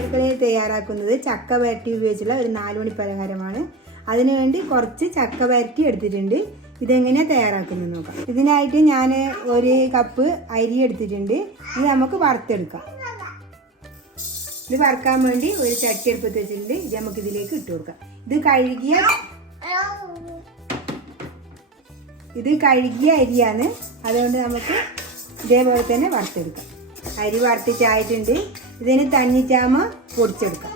അടുക്കളയിൽ തയ്യാറാക്കുന്നത് ചക്ക വരട്ടി ഉപയോഗിച്ചുള്ള ഒരു 4 മണി പലഹാരമാണ്. അതിനുവേണ്ടി കുറച്ച് ചക്ക വരട്ടി എടുത്തിട്ടുണ്ട്. ഇതെങ്ങനെയാണ് തയ്യാറാക്കുന്നത് നോക്കാം. ഇതിനായിട്ട് ഞാൻ 1 കപ്പ് അരി എടുത്തിട്ടുണ്ട്. ഇത് നമുക്ക് വറുത്തെടുക്കാം. ഇത് വറുക്കാൻ വേണ്ടി ഒരു ചട്ടി എടുപ്പത്ത് വെച്ചിട്ടുണ്ട്. ഇത് നമുക്ക് ഇതിലേക്ക് ഇട്ട് കൊടുക്കാം. ഇത് കഴുകിയ അരിയാണ്. അതുകൊണ്ട് നമുക്ക് ഇതേപോലെ തന്നെ വറുത്തെടുക്കാം. അരി വറുത്തിട്ടായിട്ടുണ്ട്. ഇതിന് തണ്ണിച്ചാമ പൊടിച്ചെടുക്കാം.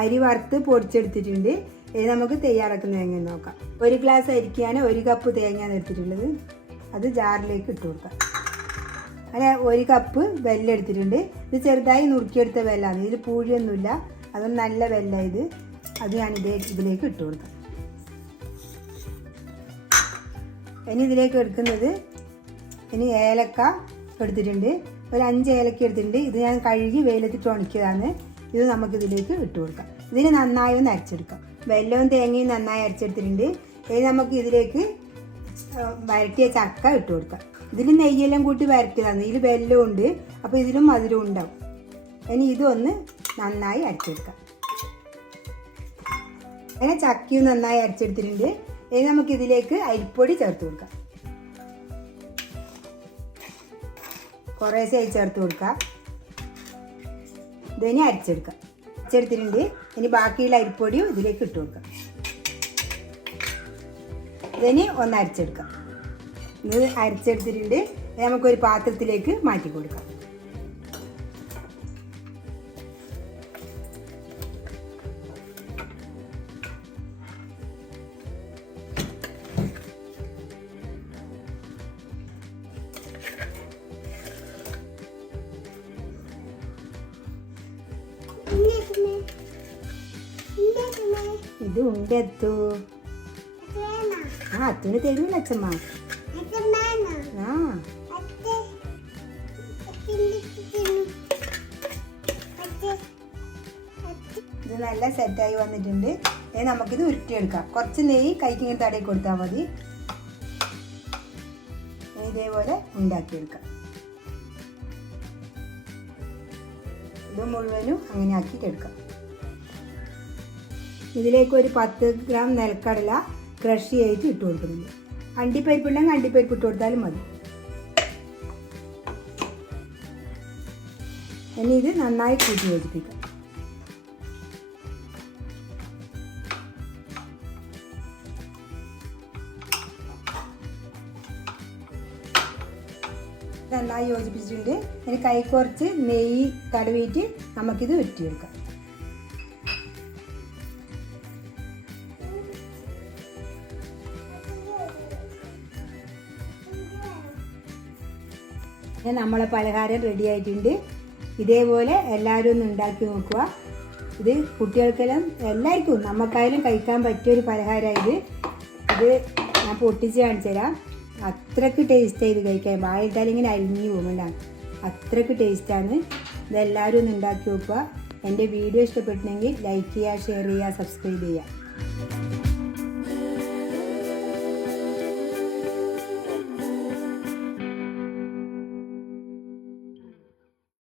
അരി വറുത്ത് പൊടിച്ചെടുത്തിട്ടുണ്ട്. ഇത് നമുക്ക് തയ്യാറാക്കുന്നത് എങ്ങനെ നോക്കാം. 1 ഗ്ലാസ് അരിക്കാണ് 1 കപ്പ് തേങ്ങയാണ് എടുത്തിട്ടുള്ളത്. അത് ജാറിലേക്ക് ഇട്ട് കൊടുക്കാം. അങ്ങനെ 1 കപ്പ് വെല്ലം എടുത്തിട്ടുണ്ട്. ഇത് ചെറുതായി നുറുക്കിയെടുത്ത വെല്ലമാണ്. ഇതിൽ പൂഴിയൊന്നുമില്ല. അതും നല്ല വെല്ല ഇത്. അത് ഞാൻ ഇതിലേക്ക് ഇട്ട് കൊടുക്കാം. ഇനി ഇതിലേക്ക് എടുക്കുന്നത് ഏലക്ക എടുത്തിട്ടുണ്ട്. ഒരു 5 ഏലക്ക എടുത്തിട്ടുണ്ട്. ഇത് ഞാൻ കഴുകി വെയിലത്തിട്ട് ഉണക്കിയതാണ്. ഇത് നമുക്കിതിലേക്ക് ഇട്ട് കൊടുക്കാം. ഇതിന് നന്നായി ഒന്ന് അരച്ചെടുക്കാം. വെല്ലവും തേങ്ങയും നന്നായി അരച്ചെടുത്തിട്ടുണ്ട്. ഇനി നമുക്ക് ഇതിലേക്ക് വരട്ടിയ ചക്ക ഇട്ട് കൊടുക്കാം. ഇതിൽ നെയ്യെല്ലാം കൂട്ടി വരട്ടിയതാണ്. ഇതിൽ വെല്ലവും ഉണ്ട്, അപ്പോൾ ഇതിലും മധുരവും ഉണ്ടാവും. ഇനി ഇതൊന്ന് നന്നായി അരച്ചെടുക്കാം. അങ്ങനെ ചക്കയും നന്നായി അരച്ചെടുത്തിട്ടുണ്ട്. ഇനി നമുക്കിതിലേക്ക് അരിപ്പൊടി ചേർത്ത് കൊടുക്കാം. കുറേശ്ശെ ചേർത്ത് കൊടുക്കാം. ഇതിനെ അരച്ചെടുക്കാം. അരച്ചെടുത്തിട്ടുണ്ട്. ഇനി ബാക്കിയുള്ള അരിപ്പൊടിയും ഇതിലേക്ക് ഇട്ട് കൊടുക്കാം. ഇതിന് ഒന്ന് അരച്ചെടുക്കാം. ഇത് അരച്ചെടുത്തിട്ടുണ്ട്. നമുക്കൊരു പാത്രത്തിലേക്ക് മാറ്റി കൊടുക്കാം. ഇത് ഉണ്ടെത്തു. അത്തുന് തരൂല അച്ഛമ്മ. ഇത് നല്ല സെറ്റായി വന്നിട്ടുണ്ട്. നമുക്കിത് ഉരുട്ടിയെടുക്കാം. കുറച്ച് നെയ്യ് കൈക്ക് ഇങ്ങനെ തടയി കൊടുത്താൽ മതി. ഇതേപോലെ ഉണ്ടാക്കിയെടുക്കാം. ഇത് മുഴുവനും അങ്ങനെ ആക്കിയിട്ടെടുക്കാം. ഇതിലേക്ക് ഒരു 10 ഗ്രാം നിലക്കടല ക്രഷ് ചെയ്ത് ഇട്ട് കൊടുക്കുന്നുണ്ട്. അണ്ടിപ്പരിപ്പുണ്ടെങ്കിൽ അണ്ടിപ്പരിപ്പ് ഇട്ട് കൊടുത്താലും മതി. ഇനി ഇത് നന്നായി കൂട്ടി യോജിപ്പിക്കാം. നന്നായി യോജിപ്പിച്ചിട്ടുണ്ട്. ഇനി കൈ കുറച്ച് നെയ്യ് തടവിയിട്ട് നമുക്കിത് ഉരുട്ടിയെടുക്കാം. നമ്മളെ പലഹാരം റെഡി ആയിട്ടുണ്ട്. ഇതേപോലെ എല്ലാവരും ഒന്ന് ഉണ്ടാക്കി നോക്കുക. ഇത് കുട്ടികൾക്കെല്ലാം എല്ലാവർക്കും നമുക്കായാലും കഴിക്കാൻ പറ്റിയൊരു പലഹാരമാണ് ഇത് ഞാൻ പൊട്ടിച്ച് കാണിച്ചു തരാം. അത്രയ്ക്ക് ടേസ്റ്റ് ഇത് കഴിക്കാൻ. വായിട്ടാൽ ഇങ്ങനെ അരിഞ്ഞു പോകുന്നുണ്ടാണ്. അത്രയ്ക്ക് ടേസ്റ്റാണ്. ഇതെല്ലാവരും ഒന്ന് ഉണ്ടാക്കി നോക്കുക. എൻ്റെ വീഡിയോ ഇഷ്ടപ്പെട്ടിട്ടുണ്ടെങ്കിൽ ലൈക്ക് ചെയ്യുക, ഷെയർ ചെയ്യുക, സബ്സ്ക്രൈബ് ചെയ്യുക.